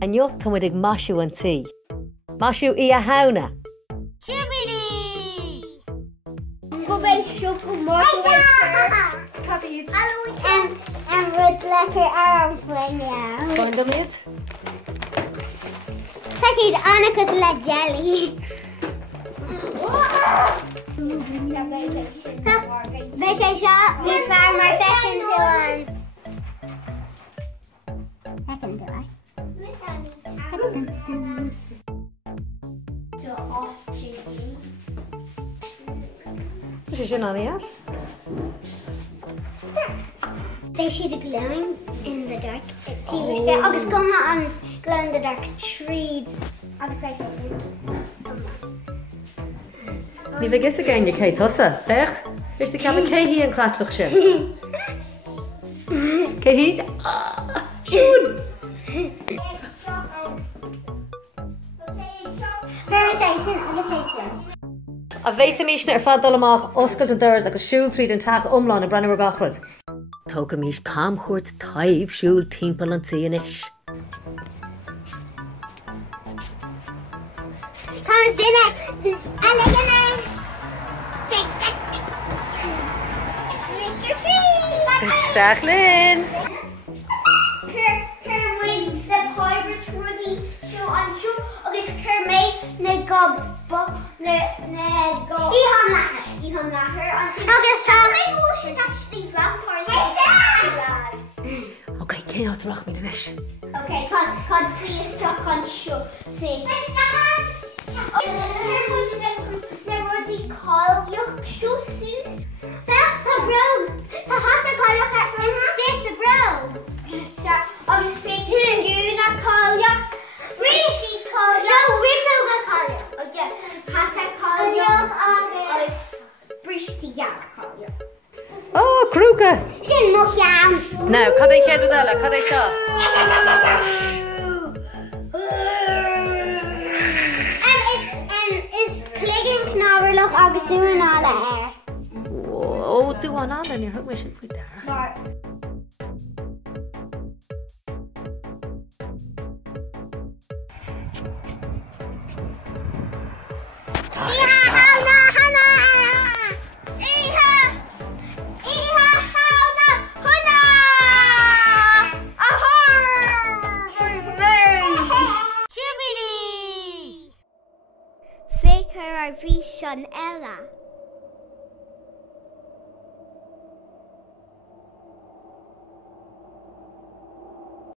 Aniucht cumid ag masú an tí. Masú í a hána. Jubilee! Gubel siúpú mór Cavíd. En rud lecker arm flein Fáin do míad? Tá siad annachas le jelly. Bé sé seo níos fearr mar fecinn tú an. Fecinn tú ai? Is sin anías? They see the glowing in the dark. Agus go an glow in the dark trees. Agus like Ní bheith is a gceinne cé tusa, bech? Is de ceap céhí an cratlach sin? Céhí? Siún! A bhéit míisna ar fad dul amach oscailt an doras agus siúil tríd an taach omláin na brenn gachrad. Tóga mís camchúirt taobh siúil timpeall an tí inis. Come sinna elegant. Isteach Lynn! Cyrmuid the pirate worthy show on show agus cyrmei na gobbo na Ihon nachher agus cyrmei who should actually grab for Okay, cé átrach mi inis. Okay, cod free stuck on show free. Cyrmuid na worthy call your show soon. That's the road. To have to call your cat and stay the road. Sure. Obviously, who you not call you? Rishi call you. No, Rito will call you. Oh yeah. Have to call you. Rishi call you. Oh, Krúca! Sin muck yam. No, cad é chéadú eile, cad é seo? Is clicking knobberloch agus doing all the hair. Oh, do an an then you're hook wishing for Dara. Faker our Vishon Ella.